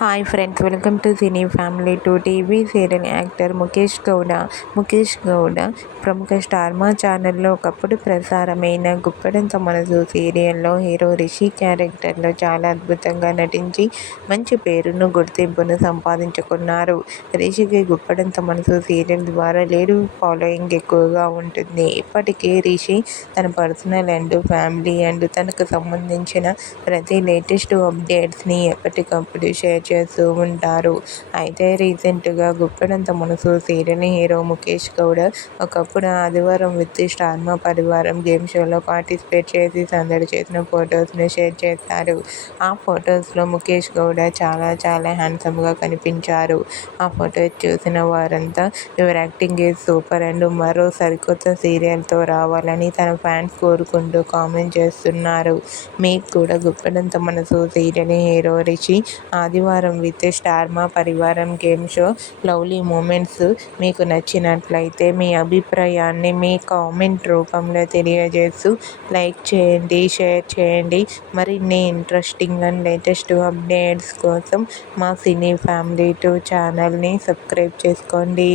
Hi friends, welcome to cine family. TV serial actor Mukesh Gowda ప్రముఖ star మా ఛానల్లో ఒకప్పుడు ప్రసారమైన గుప్పెడంత మనసు సీరియల్లో హీరో రిషి క్యారెక్టర్లో చాలా అద్భుతంగా నటించి మంచి పేరును, గుర్తింపును సంపాదించుకున్నారు. రిషికి గుప్పెడంత మనసు సీరియల్ ద్వారా ఫాలోయింగ్ ఎక్కువగా ఉంటుంది. ఇప్పటికే రిషి తన పర్సనల్ అండ్ ఫ్యామిలీ అండ్ తనకు సంబంధించిన ప్రతి లేటెస్ట్ అప్డేట్స్ని ఎప్పటికప్పుడు షేర్ చేస్తూ ఉంటారు. అయితే రీసెంట్గా గుప్పెడంత మనసు సీరియల్ హీరో ముఖేష్ గౌడ ఒకప్పుడు ఆదివారం విత్ స్టార్ మా పరివారం గేమ్ షోలో పార్టిసిపేట్ చేసి సందడి చేసిన ఫొటోస్ను షేర్ చేశారు. ఆ ఫొటోస్లో ముఖేష్ గౌడ చాలా చాలా హ్యాండ్సమ్గా కనిపించారు. ఆ ఫొటోస్ చూసిన వారంతా your acting is super and మరో సరికొత్త సీరియల్తో రావాలని తన ఫ్యాన్స్ కోరుకుంటూ కామెంట్ చేస్తున్నారు. మీకు కూడా గుప్పెడంత మనసు సీరియల్ హీరో రిషి ఆదివారం విత్ స్టార్ మా పరివారం గేమ్ షో లవ్లీ మూమెంట్స్ మీకు నచ్చినట్లయితే మీ అభిప్రాయాన్ని మీ కామెంట్ రూపంలో తెలియజేస్తూ లైక్ చేయండి, షేర్ చేయండి. మరిన్ని ఇంట్రెస్టింగ్ అండ్ లేటెస్ట్ అప్డేట్స్ కోసం మా సినీ ఫ్యామిలీ 2 ఛానల్ని సబ్స్క్రైబ్ చేసుకోండి.